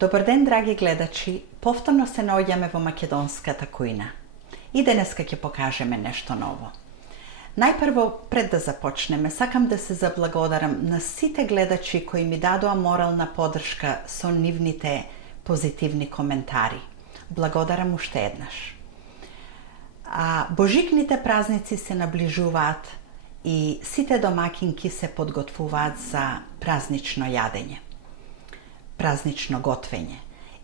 Добар ден, драги гледачи! Повторно се наоѓаме во македонската кујна. И денеска ќе покажеме нешто ново. Најпрво, пред да започнеме, сакам да се заблагодарам на сите гледачи кои ми дадоа морална подршка со нивните позитивни коментари. Благодарам уште еднаш. Божикните празници се наближуваат и сите домакинки се подготвуваат за празнично јадење, празнично готвење.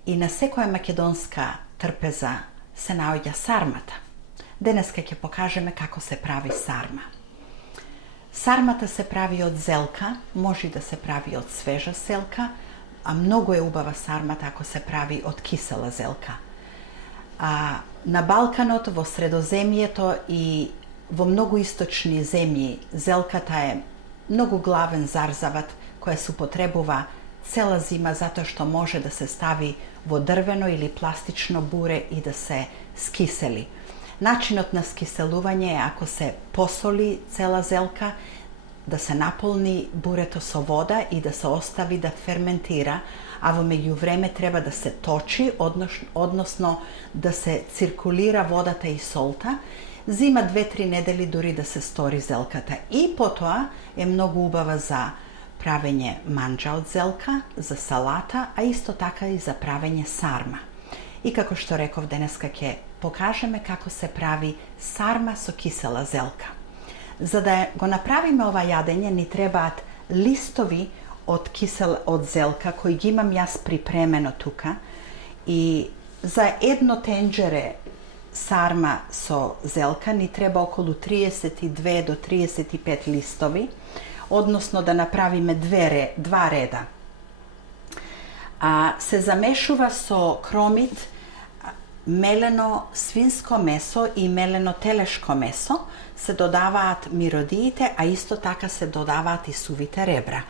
И на секоја македонска трпеза се наоѓа сармата. Денеска ќе покажеме како се прави сарма. Сармата се прави од зелка, може да се прави од свежа селка, а многу е убава сармата ако се прави од кисела зелка. На Балканот, во Средоземјето и во многу источни земји зелката е многу главен зарзават која се употребува цела зима затоа што може да се стави во дрвено или пластично буре и да се скисели. Начинот на скиселување е ако се посоли цела зелка, да се наполни бурето со вода и да се остави да ферментира, а во меѓувреме треба да се точи, односно да се циркулира водата и солта. Зима 2-3 недели дури да се стори зелката. И потоа е многу убава за правење манџа од зелка, за салата, а исто така и за правење сарма. И како што реков, денеска ќе покажеме како се прави сарма со кисела зелка. За да го направиме ова јадење ни требаат листови од зелка кои ги имам јас припремено тука, и за едно тенџере сарма со зелка ни треба околу 32 до 35 листови, односно да направиме два реда. Се замешува со кромит, мелено свинско месо и мелено телешко месо, се додаваат миродиите, а исто така се додаваат и сувите ребра.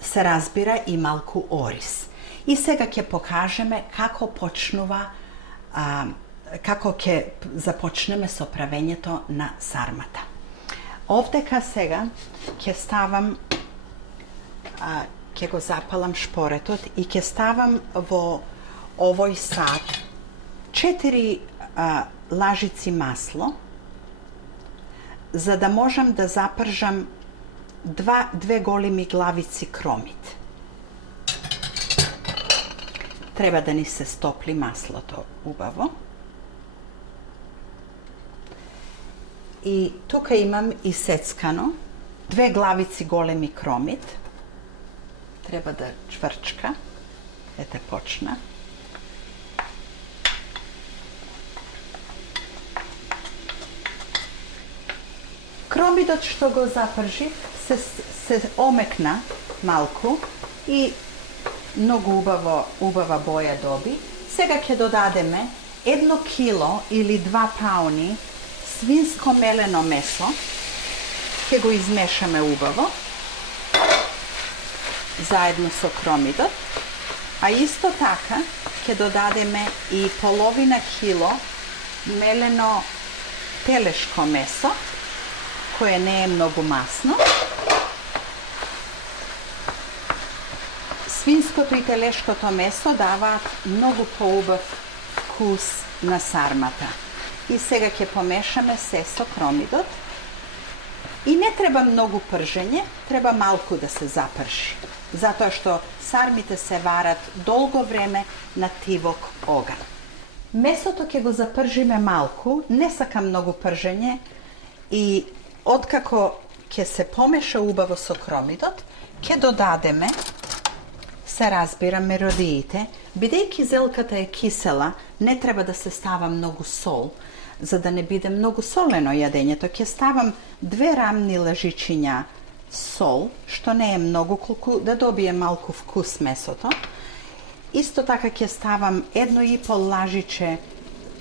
Се разбира и малку ориз. И сега ќе покажеме како ќе започнеме со правењето на сармата. Овдека сега ќе ставам, ќе го запалам шпоретот и ќе ставам во овој сад 4 лажици масло, за да можам да запржам 2 големи главици кромит. Треба да ни се стопли маслото убаво. И тука имам и сецкано 2 главици големи кромит. Треба да чврчка. Ете, почна. Кромидот што го запржив се омекна малку и многу убава боја доби. Сега ќе додадеме 1 кило или 2 пауни свинско мелено месо. Ќе го измешаме убаво заедно со кромидот, а исто така ќе додадеме и половина кило мелено телешко месо, кое не е многу масно. Свинското и телешкото месо даваат многу поубав вкус на сармата. И сега ќе помешаме се со кромидот. И не треба многу пржење, треба малку да се запрши. Затоа што сармите се варат долго време на тивок оган. Месото ќе го запржиме малку, не сакам многу пржење, и откако ќе се помеша убаво со кромидот, ќе додадеме, се разбира, миродиите. Бидејќи зелката е кисела, не треба да се става многу сол, за да не биде многу солено јадењето. Ќе ставам 2 рамни лажичиња сол, што не е многу, колку да добие малку вкус месото. Исто така ќе ставам 1,5 лажиче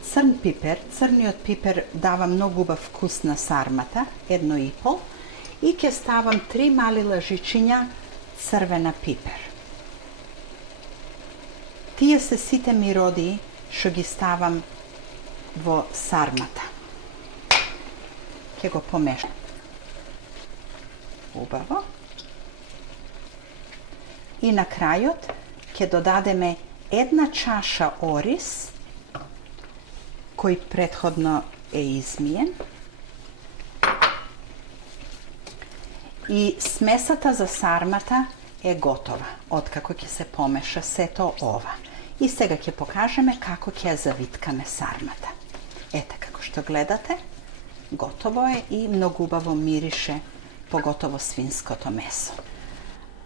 црн пипер. Црниот пипер дава многу убав вкус на сармата, 1,5. И ќе ставам 3 мали лажичиња црвена пипер. Тие се сите миродии што ги ставам во сармата. Ќе го помешам убаво. И на крајот ќе ќе додадеме една чаша ориз, кој претходно е измиен. И смесата за сармата е готова, откако ќе се помеша сето ова. И сега ќе покажеме како ќе ја завиткаме сармата. Ете, како што гледате, готово е и многу убаво мирише, поготово свинското месо.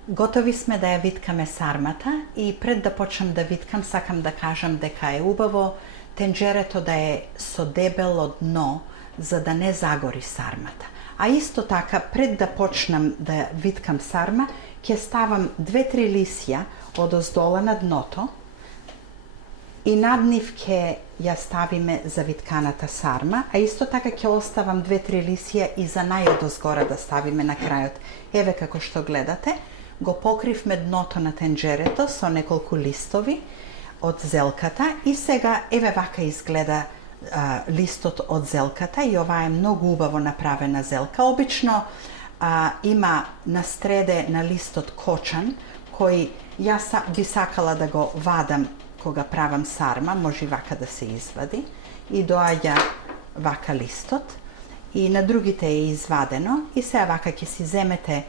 Готови сме да ја виткаме сармата и пред да почнам да виткам, сакам да кажам дека е убаво тенџерето да е со дебело дно, за да не загори сармата. А исто така, пред да почнам да виткам сарма, ќе ставам 2-3 лисја од оздола на дното и над нив ќе ја ставиме завитканата сарма, а исто така ќе оставам 2-3 лисија и за најодозгора да ставиме на крајот. Еве како што гледате, го покривме дното на тенџерето со неколку листови од зелката и сега еве вака изгледа листот од зелката и ова е многу убаво направена зелка. Обично има настреде на листот кочан, кој јас би сакала да го вадам кога правам сарма, може вака да се извади и доаѓа вака листот и на другите е извадено и сега вака ќе си земете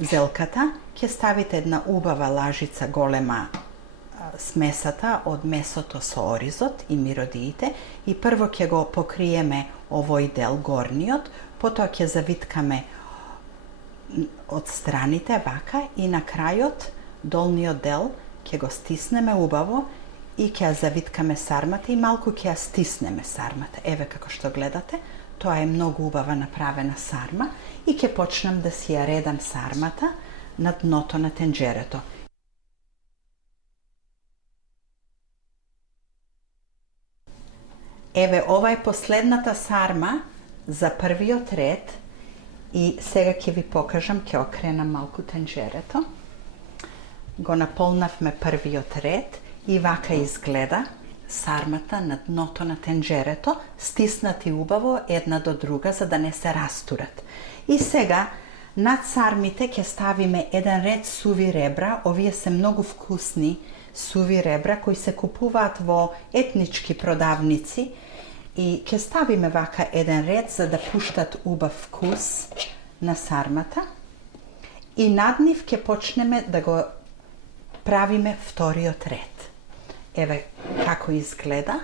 зелката, ќе ставите една убава лажица голема смесата од месото со оризот и миродиите и прво ќе го покриеме овој дел горниот, потоа ќе завиткаме од страните вака и на крајот долниот дел ќе го стиснеме убаво и ќе ја завиткаме сармата и малку ќе ја стиснеме сармата. Еве како што гледате, тоа е многу убава направена сарма и ќе почнам да си ја редам сармата на дното на тенџерето. Еве, ова е последната сарма за првиот ред и сега ќе ви покажам, ќе окренам малку тенџерето. Го наполнавме првиот ред и вака изгледа сармата на дното на тенџерето, стиснати убаво една до друга за да не се растурат. И сега над сармите ќе ставиме еден ред суви ребра, овие се многу вкусни суви ребра кои се купуваат во етнички продавници и ќе ставиме вака еден ред за да пуштат убав вкус на сармата и над нив ќе почнеме да го правиме вториот ред. Еве како изгледа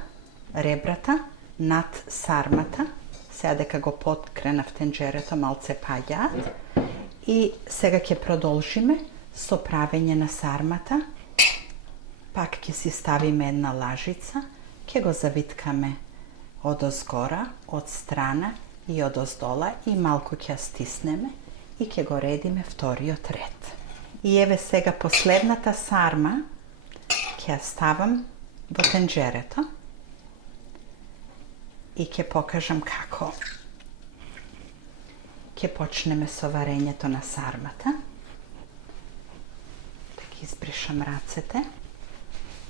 ребрата над сармата, сега дека го подкренав тенџерето малце паѓаат и сега ќе продолжиме со правење на сармата. Пак ќе си ставиме една лажица, ќе го завиткаме од озгора, од страна и од оздола и малку ќе стиснеме и ќе го редиме вториот ред. И еве сега последната сарма ќе ставам во тенџерето и ќе покажам како ќе почнеме со варењето на сармата. Така избришам рацете.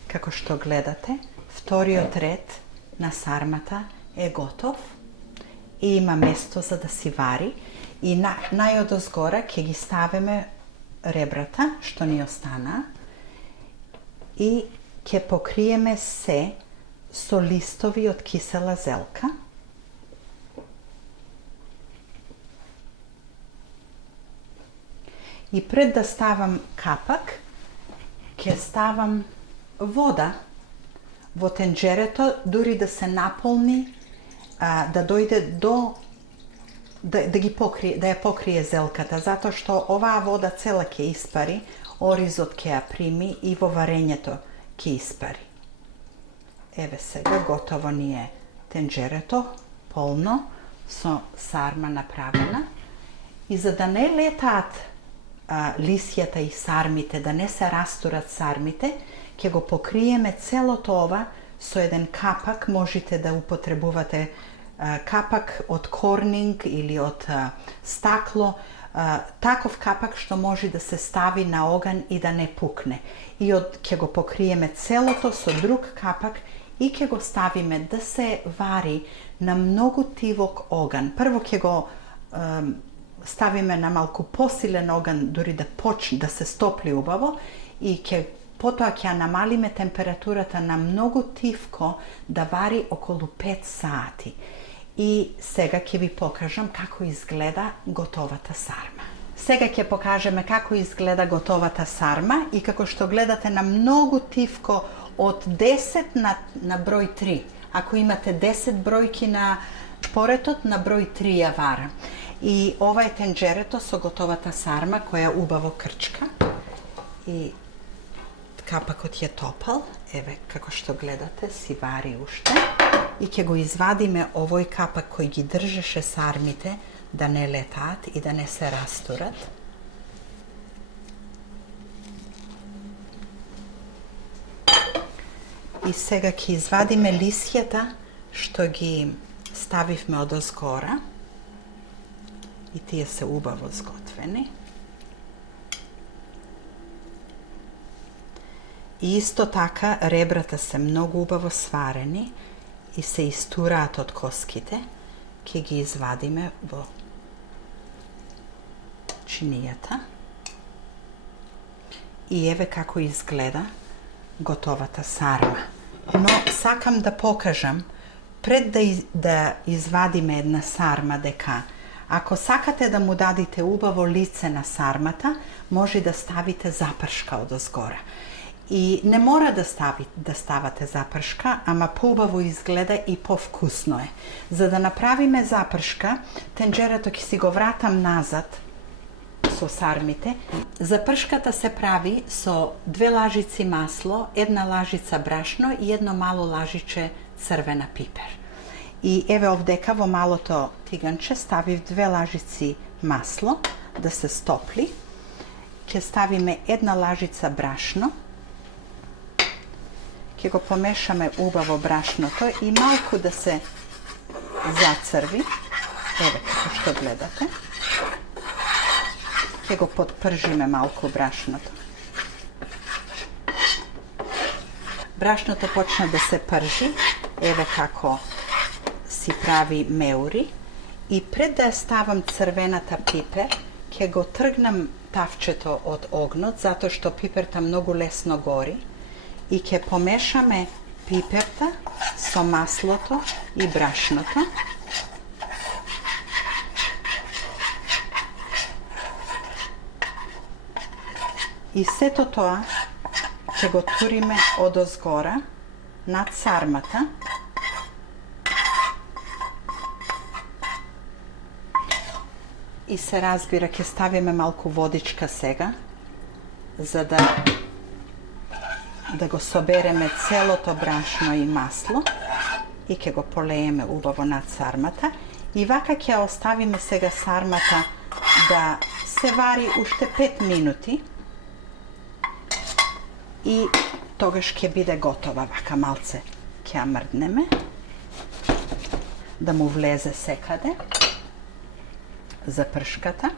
Како што гледате, вториот ред на сармата е готов и има место за да си вари и најодозгора ќе ги ставиме ребрата што ни остана и ќе покриеме се со листови од кисела зелка. И пред да ставам капак, ќе ставам вода во тенџерето, дури да се наполни, да дојде до да ја покрие зелката, затоа што оваа вода цела ќе испари, оризот ќе ја прими и во варењето ќе испари. Еве сега готово ни е тенџерето, полно, со сарма направена. И за да не летаат лисјата и сармите, да не се растурат сармите, ќе го покриеме целото ова со еден капак. Можете да употребувате капак од корнинг или од стакло, таков капак што може да се стави на оган и да не пукне. И ќе го покриеме целото со друг капак и ќе го ставиме да се вари на многу тивок оган. Прво ќе го stavime na malku posilen ogan, dори да почне да се стопли убаво и потоа ќе намалиме температурата на многу тивко да вари околу 5 сати. И сега ќе ви покажам како изгледа готовата сарма. Сега ќе покажеме како изгледа готовата сарма и како што гледате на многу тивко од 10 на број 3. Ако имате 10 бројки на поретот, на број 3 ја вара. И ова е тенџерето со готовата сарма која убаво крчка. И капакот е топал, еве како што гледате си вари уште. И ќе го извадиме овој капак кој ги држеше сармите да не летаат и да не се растурат. И сега ќе извадиме лисјата што ги ставивме одозгора. И тие се убаво сготвени. И исто така ребрата се многу убаво сварени и се истураат од коските. Ќе ги извадиме во чинијата. И еве како изгледа готовата сарма. Но сакам да покажам пред да извадиме една сарма дека ако сакате да му дадите убаво лице на сармата, може да ставите запршка одозгора. И не мора да ставате запршка, ама поубаво изгледа и повкусно е. За да направиме запршка, тенџерето ќе си го вратам назад со сармите. Запршката се прави со 2 лажици масло, 1 лажица брашно и 1 мало лажиче црвена пипер. И еве овдека во малото тиганче ставив 2 лажици масло да се стопли. Ќе ставиме 1 лажица брашно. Ќе го помешаме убаво брашното и малку да се зацрви. Еве како што гледате. Ќе го подпржиме малку брашното. Брашното почна да се пржи. Еве како си прави меури. И пред да ја ставам црвената пипер, ќе го тргнам тавчето од огнот, затоа што пиперта многу лесно гори. И ќе помешаме пиперта со маслото и брашното. И сето тоа ќе го туриме одозгора над сармата. И се разбира, ќе ставиме малку водичка сега, за да го собереме целото брашно и масло и ќе го полееме убаво над сармата. И вака ќе оставиме сега сармата да се вари уште 5 минути и тогаш ќе биде готова. Вака малце ќе ја мрднеме да му влезе секаде запршката,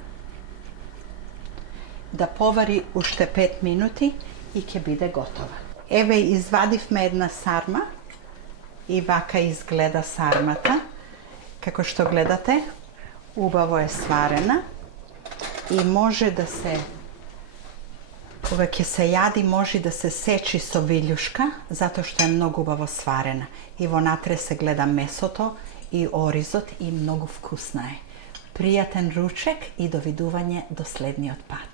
да повари уште 5 минути и ќе биде готова. Еве извадивме една сарма и вака изгледа сармата. Како што гледате, убаво е сварена и може да се, кога ќе се јади, може да се сечи со вилјушка, затоа што е многу убаво сварена. И вонатре се гледа месото и оризот и многу вкусна е. Пријатен ручек и довидување до следниот пат.